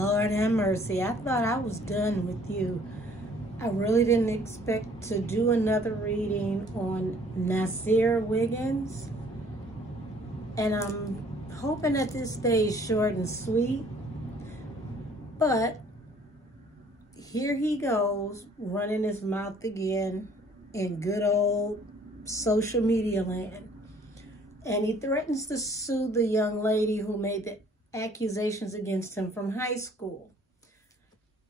Lord have mercy. I thought I was done with you. I really didn't expect to do another reading on Nazeer Wiggins. And I'm hoping that this stays short and sweet. But here he goes, running his mouth again in good old social media land. And he threatens to sue the young lady who made the accusations against him from high school.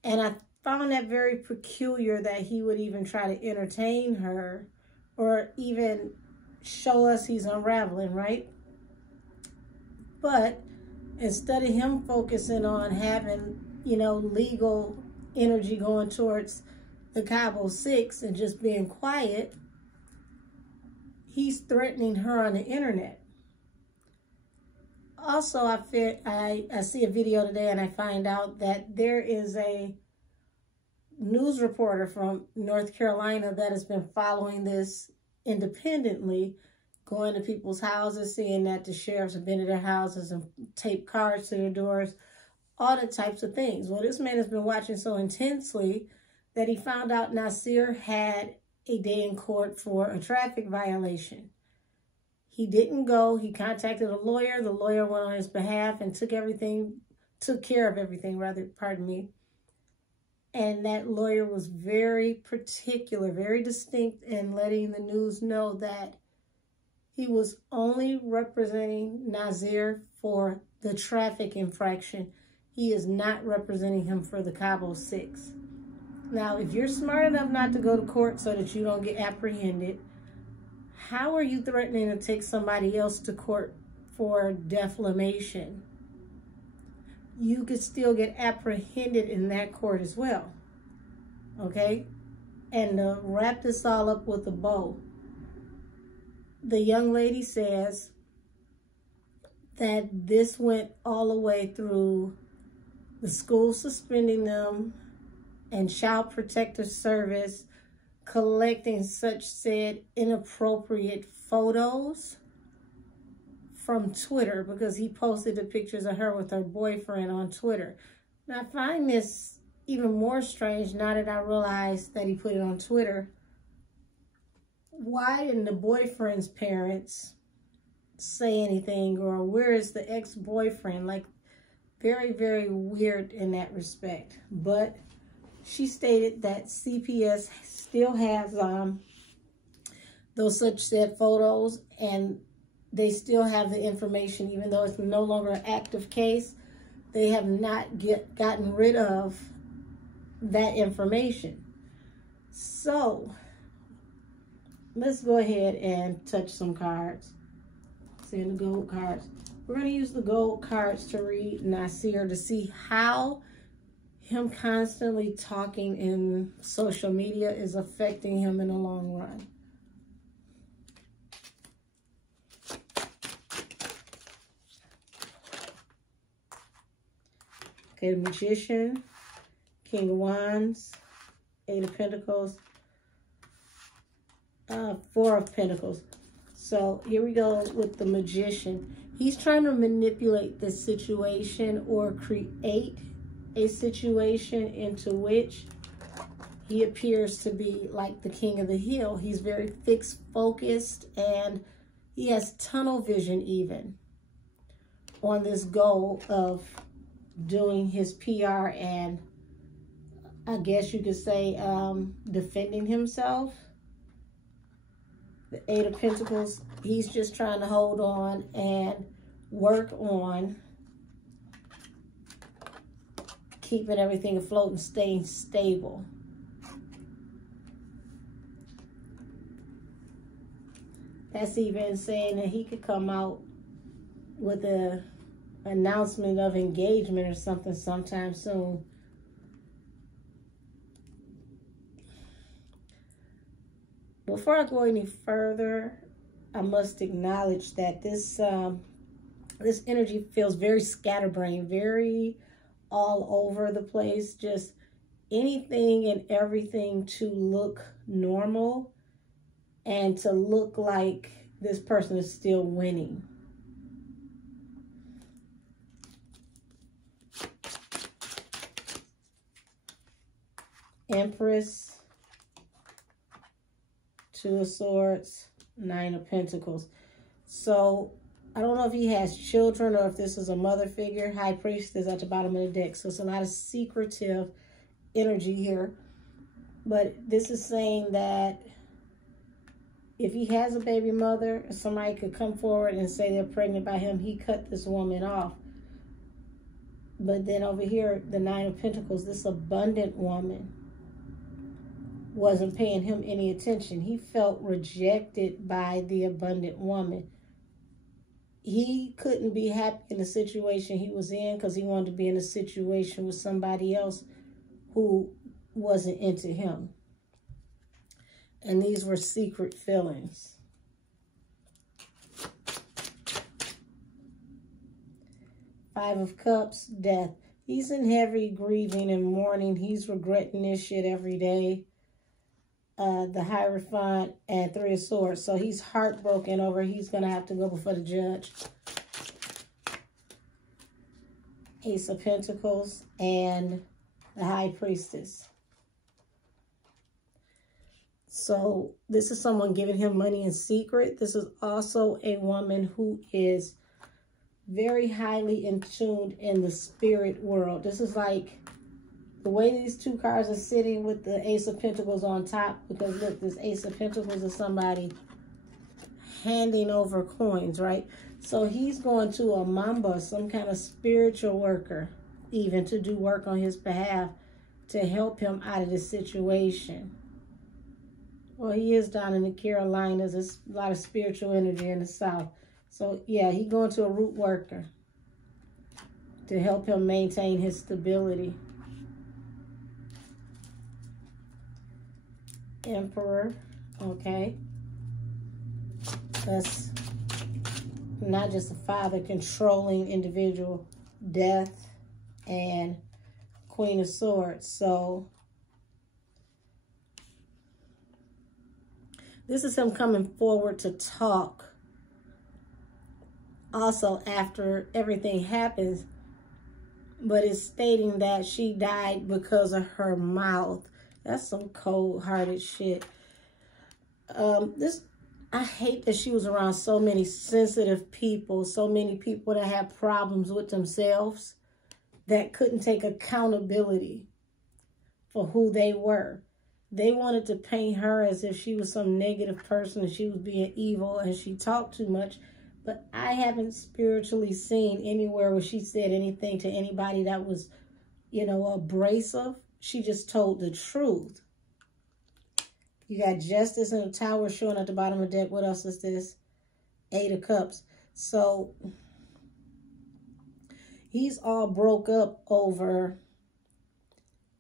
And I found that very peculiar that he would even try to entertain her or even show us he's unraveling, right? But instead of him focusing on having, legal energy going towards the Cabo 6 and just being quiet, he's threatening her on the internet. Also, I see a video today and I find out that there is a news reporter from North Carolina that has been following this independently, going to people's houses, seeing that the sheriffs have been to their houses and taped cards to their doors, all the types of things. Well, this man has been watching so intensely that he found out Nazeer had a day in court for a traffic violation. He didn't go. He contacted a lawyer. The lawyer went on his behalf and took care of everything, pardon me. And that lawyer was very particular, very distinct in letting the news know that he was only representing Nazeer for the traffic infraction. He is not representing him for the Cabo 6. Now, if you're smart enough not to go to court so that you don't get apprehended, how are you threatening to take somebody else to court for defamation? You could still get apprehended in that court as well, okay? And to wrap this all up with a bow, the young lady says that this went all the way through the school suspending them and Child Protective Service collecting such said inappropriate photos from Twitter because he posted the pictures of her with her boyfriend on Twitter. Now, I find this even more strange now that I realize that he put it on Twitter. Why didn't the boyfriend's parents say anything, or where is the ex-boyfriend? Like, very, very weird in that respect. But she stated that CPS still has those such said photos, and they still have the information, even though it's no longer an active case. They have not gotten rid of that information. So let's go ahead and touch some cards. See the gold cards. We're going to use the gold cards to read Nazeer to see how him constantly talking in social media is affecting him in the long run. Okay, the Magician, King of Wands, Eight of Pentacles, Four of Pentacles. So here we go with the Magician. He's trying to manipulate this situation or create a situation into which he appears to be like the king of the hill. He's very fixed, focused, and he has tunnel vision even on this goal of doing his PR and I guess you could say defending himself. The Eight of Pentacles, he's just trying to hold on and work on keeping everything afloat and staying stable. That's even saying that he could come out with a announcement of engagement or something sometime soon. Before I go any further, I must acknowledge that this energy feels very scatterbrained, very all over the place, just anything and everything to look normal and to look like this person is still winning. Empress, Two of Swords, Nine of Pentacles. So I don't know if he has children or if this is a mother figure. High Priestess at the bottom of the deck. So it's a lot of secretive energy here. But this is saying that if he has a baby mother, somebody could come forward and say they're pregnant by him. He cut this woman off. But then over here, the Nine of Pentacles, this abundant woman wasn't paying him any attention. He felt rejected by the abundant woman. He couldn't be happy in the situation he was in because he wanted to be in a situation with somebody else who wasn't into him. And these were secret feelings. Five of Cups, Death. He's in heavy grieving and mourning. He's regretting this shit every day. The Hierophant and Three of Swords. So he's heartbroken over he's going to have to go before the judge. Ace of Pentacles and the High Priestess. So this is someone giving him money in secret. This is also a woman who is very highly in tune in the spirit world. This is like the way these two cards are sitting with the Ace of Pentacles on top, because look, this Ace of Pentacles is somebody handing over coins, right? So he's going to a mamba, some kind of spiritual worker, even to do work on his behalf to help him out of this situation. Well, he is down in the Carolinas. There's a lot of spiritual energy in the South. So yeah, he's going to a root worker to help him maintain his stability. Emperor, okay. That's not just a father controlling individual. Death and Queen of Swords. So this is him coming forward to talk. Also, after everything happens, but it's stating that she died because of her mouth. That's some cold-hearted shit. I hate that she was around so many sensitive people, so many people that had problems with themselves that couldn't take accountability for who they were. They wanted to paint her as if she was some negative person and she was being evil and she talked too much. But I haven't spiritually seen anywhere where she said anything to anybody that was, you know, abrasive. She just told the truth. You got Justice in the Tower showing at the bottom of the deck. What else is this? Eight of Cups. So he's all broke up over,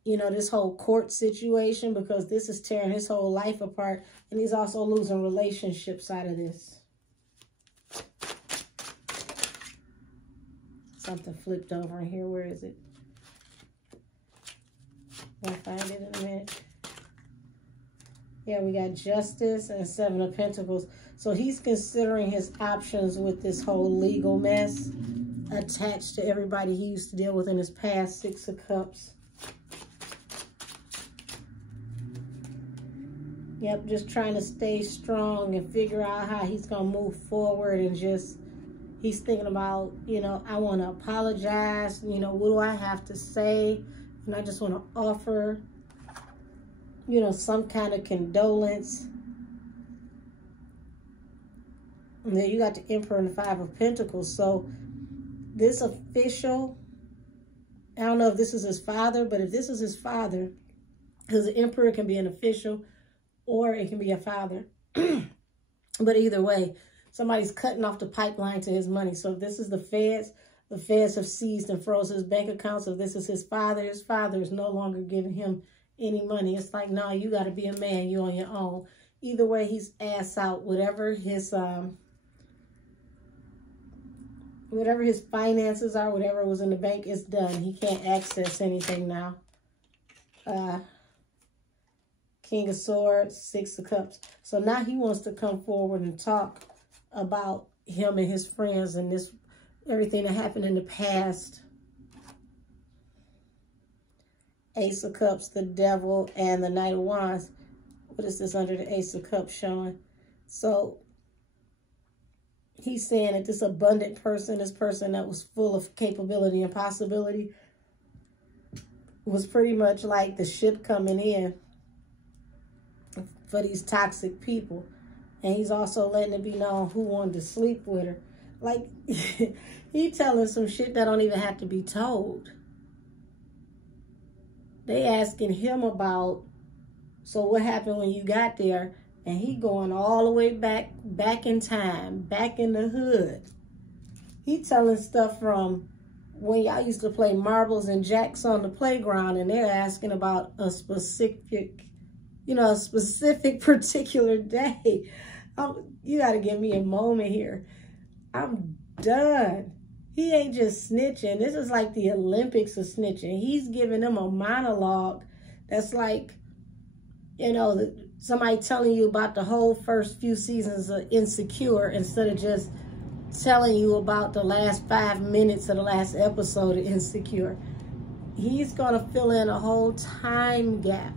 you know, this whole court situation, because this is tearing his whole life apart. And he's also losing relationships out of this. Something flipped over in here. Where is it? I'll find it in a minute. Yeah, we got Justice and Seven of Pentacles. So he's considering his options with this whole legal mess attached to everybody he used to deal with in his past. Six of Cups. Yep, just trying to stay strong and figure out how he's going to move forward, and just, he's thinking about, you know, I want to apologize. You know, what do I have to say? And I just want to offer, you know, some kind of condolence. And then you got the Emperor and the Five of Pentacles. So this official, I don't know if this is his father, but if this is his father, because the Emperor can be an official or it can be a father. But either way, somebody's cutting off the pipeline to his money. So if this is the feds have seized and froze his bank account. So if this is his father is no longer giving him any money. It's like, no, you got to be a man. You on your own. Either way, he's ass out. Whatever his finances are, whatever was in the bank is done. He can't access anything now. King of Swords, Six of Cups. So now he wants to come forward and talk about him and his friends and this everything that happened in the past. Ace of Cups, the Devil, and the Knight of Wands. What is this under the Ace of Cups showing? So he's saying that this abundant person, this person that was full of capability and possibility, was pretty much like the ship coming in for these toxic people. And he's also letting it be known who wanted to sleep with her. Like, he telling some shit that don't even have to be told. They asking him about, so what happened when you got there? And he going all the way back in time, back in the hood. He telling stuff from when y'all used to play marbles and jacks on the playground, and they're asking about a specific, a specific particular day. You got to give me a moment here. I'm done. He ain't just snitching. This is like the Olympics of snitching. He's giving them a monologue that's like, somebody telling you about the whole first few seasons of Insecure instead of just telling you about the last 5 minutes of the last episode of Insecure. He's going to fill in a whole time gap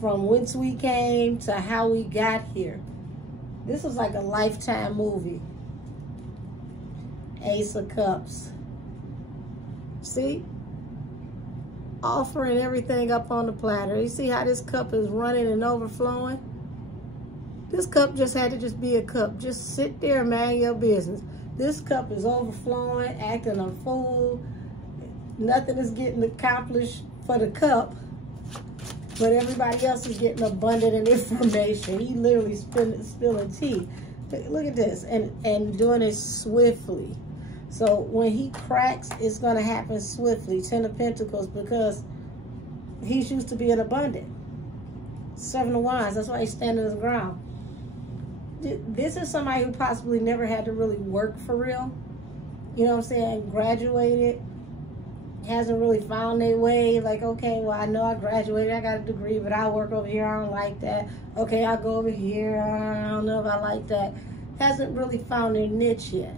from whence we came to how we got here. This was like a Lifetime movie. Ace of Cups. See? Offering everything up on the platter. You see how this cup is running and overflowing? This cup just had to just be a cup. Just sit there and mind your business. This cup is overflowing, acting a fool. Nothing is getting accomplished for the cup, but everybody else is getting abundant in information. He literally spilling tea. Look at this, and doing it swiftly. So when he cracks, it's going to happen swiftly. 10 of Pentacles, because he's used to being abundant. 7 of Wands, that's why he's standing his ground. This is somebody who possibly never had to really work for real. You know what I'm saying? Graduated, hasn't really found their way. Like, okay, well, I know I graduated, I got a degree, but I work over here, I don't like that. Okay, I'll go over here, I don't know if I like that. Hasn't really found their niche yet.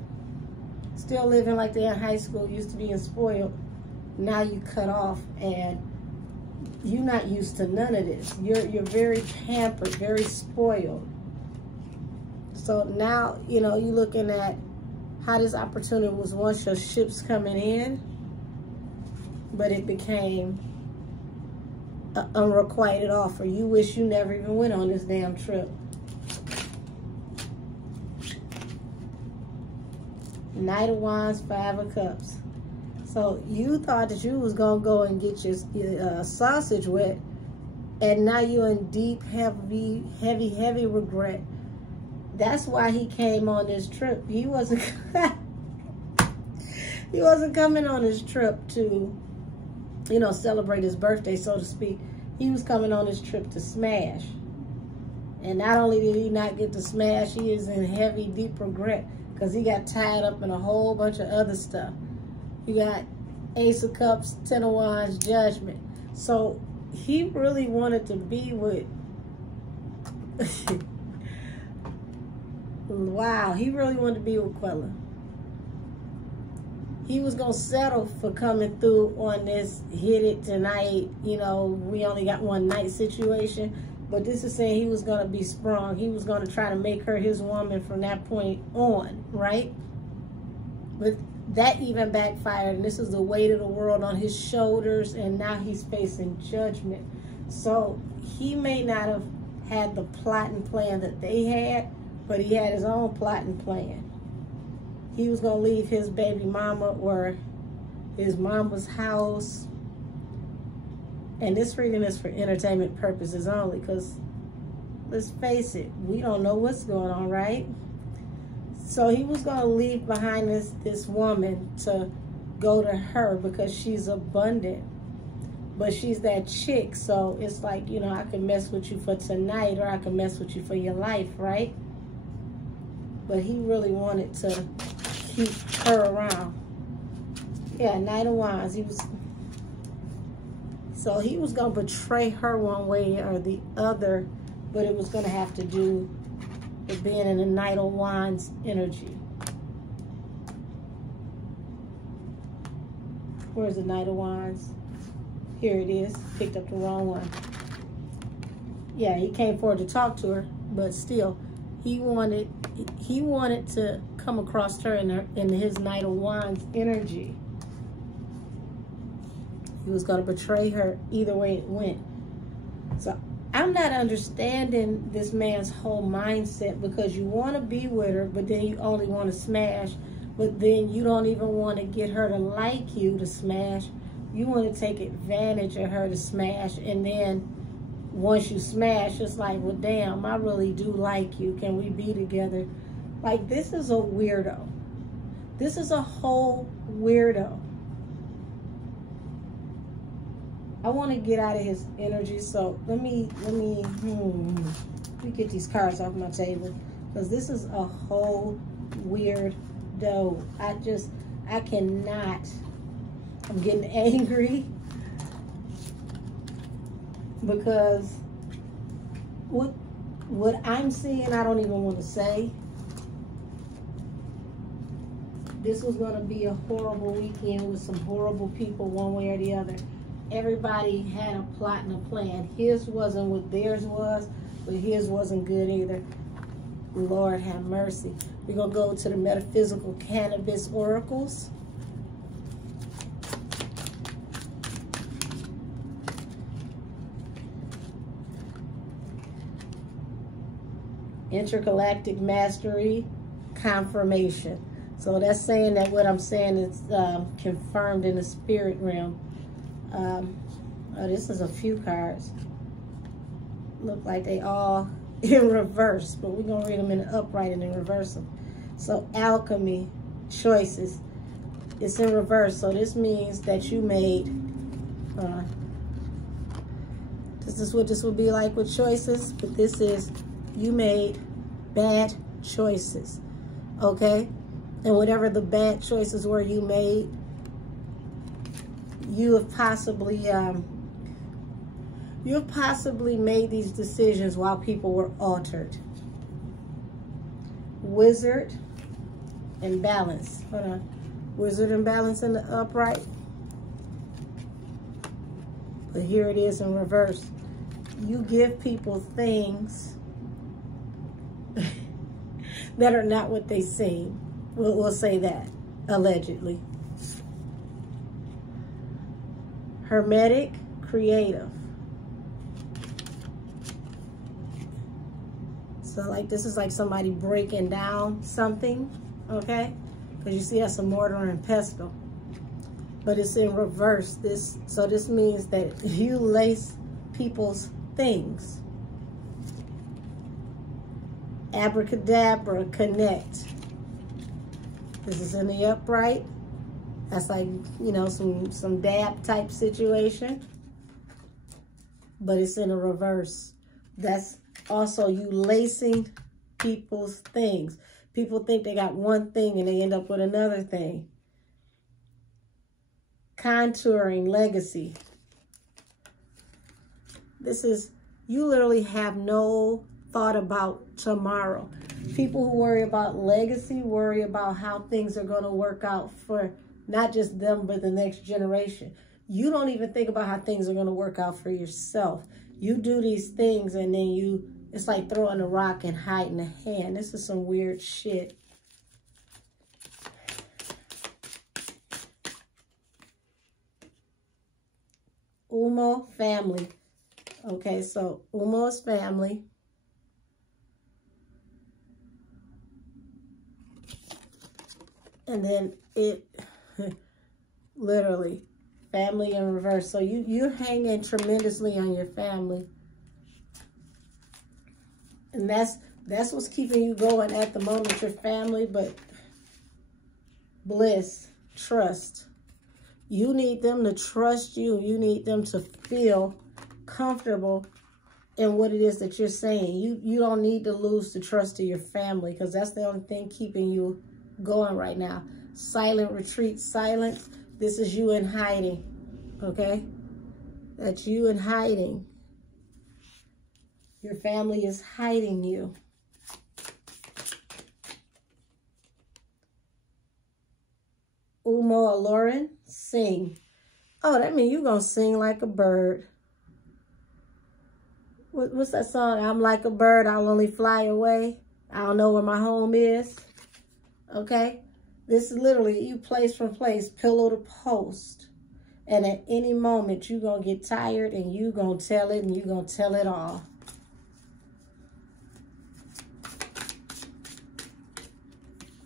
Still living like they're in high school, used to being spoiled. Now you cut off, and you're not used to none of this. You're very pampered, very spoiled. So now, you're looking at how this opportunity was once your ships coming in, but it became an unrequited offer. You wish you never even went on this damn trip. Knight of Wands, 5 of Cups. So you thought that you was going to go and get your sausage wet, and now you're in deep, heavy regret. That's why he came on this trip. He wasn't he wasn't coming on this trip to, celebrate his birthday, so to speak. He was coming on this trip to smash. And not only did he not get to smash, he is in heavy, deep regret, because he got tied up in a whole bunch of other stuff. You got Ace of Cups, 10 of Wands, Judgment. So he really wanted to be with... Wow, he really wanted to be with Quella. He was going to settle for coming through on this hit it tonight, we only got one night situation. But this is saying he was going to be sprung. He was going to try to make her his woman from that point on, right? But that even backfired, and this is the weight of the world on his shoulders, and now he's facing judgment. So he may not have had the plot and plan that they had, but he had his own plot and plan. He was going to leave his baby mama or his mama's house. And this reading is for entertainment purposes only, because let's face it, we don't know what's going on, right? So he was going to leave behind this woman to go to her because she's abundant. But she's that chick, so it's like, I can mess with you for tonight, or I can mess with you for your life, right? But he really wanted to keep her around. Yeah, Knight of Wands. So he was going to betray her one way or the other, but it was going to have to do with being in the Knight of Wands energy. Where's the Knight of Wands? Here it is. Picked up the wrong one. Yeah, he came forward to talk to her, but still, he wanted to come across her in his Knight of Wands energy. He was going to betray her either way it went. So I'm not understanding this man's whole mindset, because you want to be with her, but then you only want to smash. But then you don't even want to get her to like you to smash. You want to take advantage of her to smash. And then once you smash, it's like, well, damn, I really do like you. Can we be together? Like, this is a weirdo. This is a whole weirdo. I want to get out of his energy, so let me get these cards off my table, because this is a whole weirdo. I cannot. I'm getting angry because what I'm seeing, I don't even want to say. This was going to be a horrible weekend with some horrible people, one way or the other. Everybody had a plot and a plan. His wasn't what theirs was, but his wasn't good either. Lord have mercy. We're going to go to the metaphysical cannabis oracles. Intergalactic mastery, confirmation. So that's saying that what I'm saying is confirmed in the spirit realm. Oh, this is a few cards. Look like they all in reverse, but we're going to read them in the upright and then reverse them. So alchemy, choices. It's in reverse. So this means that you made, this is what this would be like with choices, but this is, you made bad choices, okay? And whatever the bad choices were you made, you have possibly made these decisions while people were altered. Wizard and balance. Hold on. Wizard and balance in the upright. But here it is in reverse. You give people things that are not what they seem. We'll say that, allegedly. Hermetic, creative. So like this is like somebody breaking down something, okay? Because you see that's a mortar and pestle. But it's in reverse. So this means that you lace people's things. Abracadabra, connect. This is in the upright. That's like, you know, some dab type situation. But it's in a reverse. That's also you lacing people's things. People think they got one thing and they end up with another thing. Contouring, legacy. This is, you literally have no thought about tomorrow. People who worry about legacy worry about how things are going to work out for not just them, but the next generation. You don't even think about how things are going to work out for yourself. You do these things and then it's like throwing a rock and hiding a hand. This is some weird shit. Umo, family. Okay, so Umo is family. And then it literally family in reverse. So you're hanging tremendously on your family. And that's what's keeping you going at the moment, your family, but bliss, trust. You need them to trust you. You need them to feel comfortable in what it is that you're saying. You don't need to lose the trust of your family, because that's the only thing keeping you going right now. Silent retreat, silence. This is you in hiding, okay? That's you in hiding. Your family is hiding you. Umo Aloran, sing. Oh, that means you're going to sing like a bird. What's that song? I'm like a bird, I'll only fly away. I don't know where my home is. Okay? This is literally you place from place, pillow to post. And at any moment, you're going to get tired and you're going to tell it and you're going to tell it all.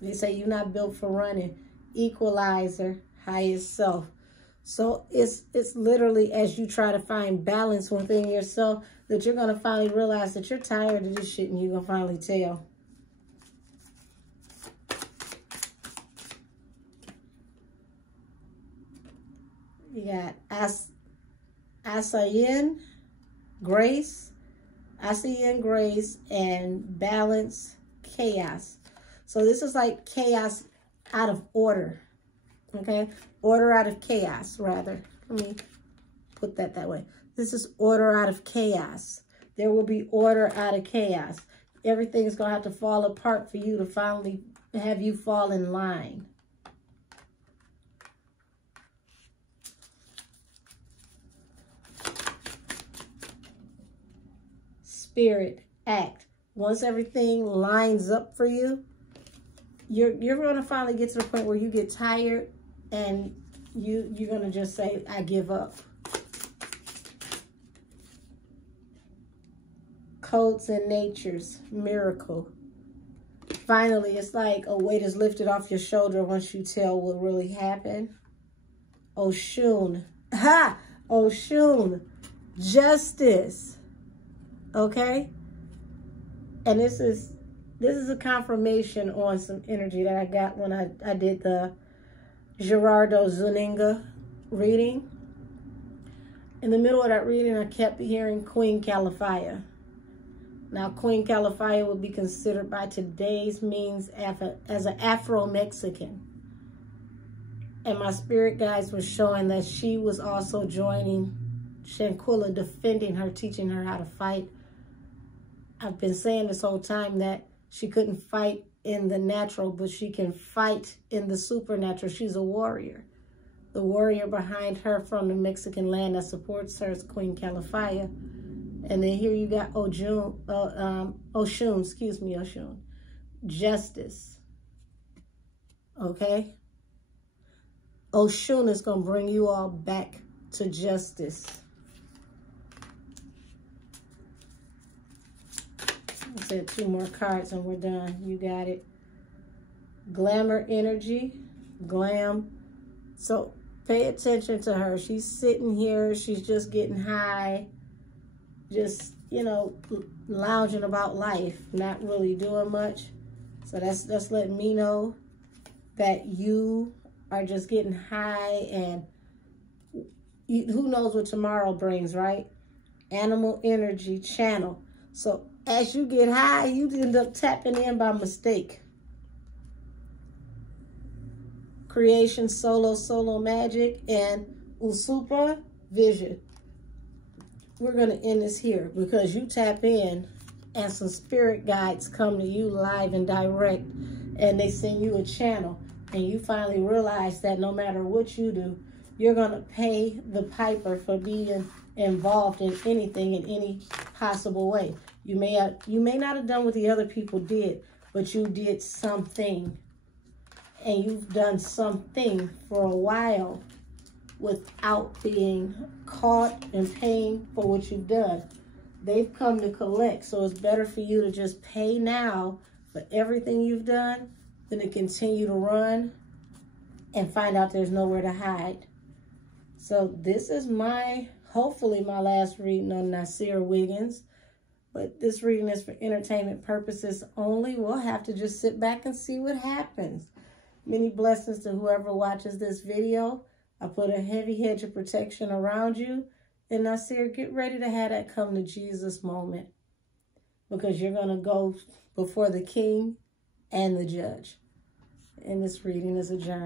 They say you're not built for running. Equalizer, highest self. So it's literally as you try to find balance within yourself that you're going to finally realize that you're tired of this shit and you're going to finally tell. You got Asayin, grace, and balance, chaos. So this is like chaos out of order, okay? Order out of chaos, rather. Let me put that way. This is order out of chaos. There will be order out of chaos. Everything's going to have to fall apart for you to finally have you fall in line. Spirit, act. Once everything lines up for you, you're going to finally get to the point where you get tired and you're going to just say, I give up. Codes and natures, miracle. Finally, it's like a weight is lifted off your shoulder once you tell what really happened. Oshun. Ha! Oshun. Justice. Okay? And this is a confirmation on some energy that I got when I did the Gerardo Zuninga reading. In the middle of that reading, I kept hearing Queen Calafia. Now, Queen Calafia would be considered by today's means as an Afro-Mexican. And my spirit guides were showing that she was also joining Shanquilla, defending her, teaching her how to fight. I've been saying this whole time that she couldn't fight in the natural, but she can fight in the supernatural. She's a warrior. The warrior behind her from the Mexican land that supports her is Queen Calafia. And then here you got Oshun. Justice. Okay? Oshun is going to bring you all back to justice. I said 2 more cards and we're done. You got it. Glamour energy. Glam. So pay attention to her. She's sitting here. She's just getting high. Just, you know, lounging about life. Not really doing much. So that's letting me know that you are just getting high and who knows what tomorrow brings, right? Animal energy channel. So as you get high, you end up tapping in by mistake. Creation, solo magic, and Usupa vision. We're going to end this here because you tap in and some spirit guides come to you live and direct and they send you a channel and you finally realize that no matter what you do, you're going to pay the piper for being involved in anything in any possible way. You may not have done what the other people did, but you did something. And you've done something for a while without being caught and paying for what you've done. They've come to collect, so it's better for you to just pay now for everything you've done than to continue to run and find out there's nowhere to hide. So this is hopefully my last reading on Nazeer Wiggins. But this reading is for entertainment purposes only. We'll have to just sit back and see what happens. Many blessings to whoever watches this video. I put a heavy hedge of protection around you. And Nazeer, get ready to have that come to Jesus moment. Because you're going to go before the king and the judge. And this reading is adjourned.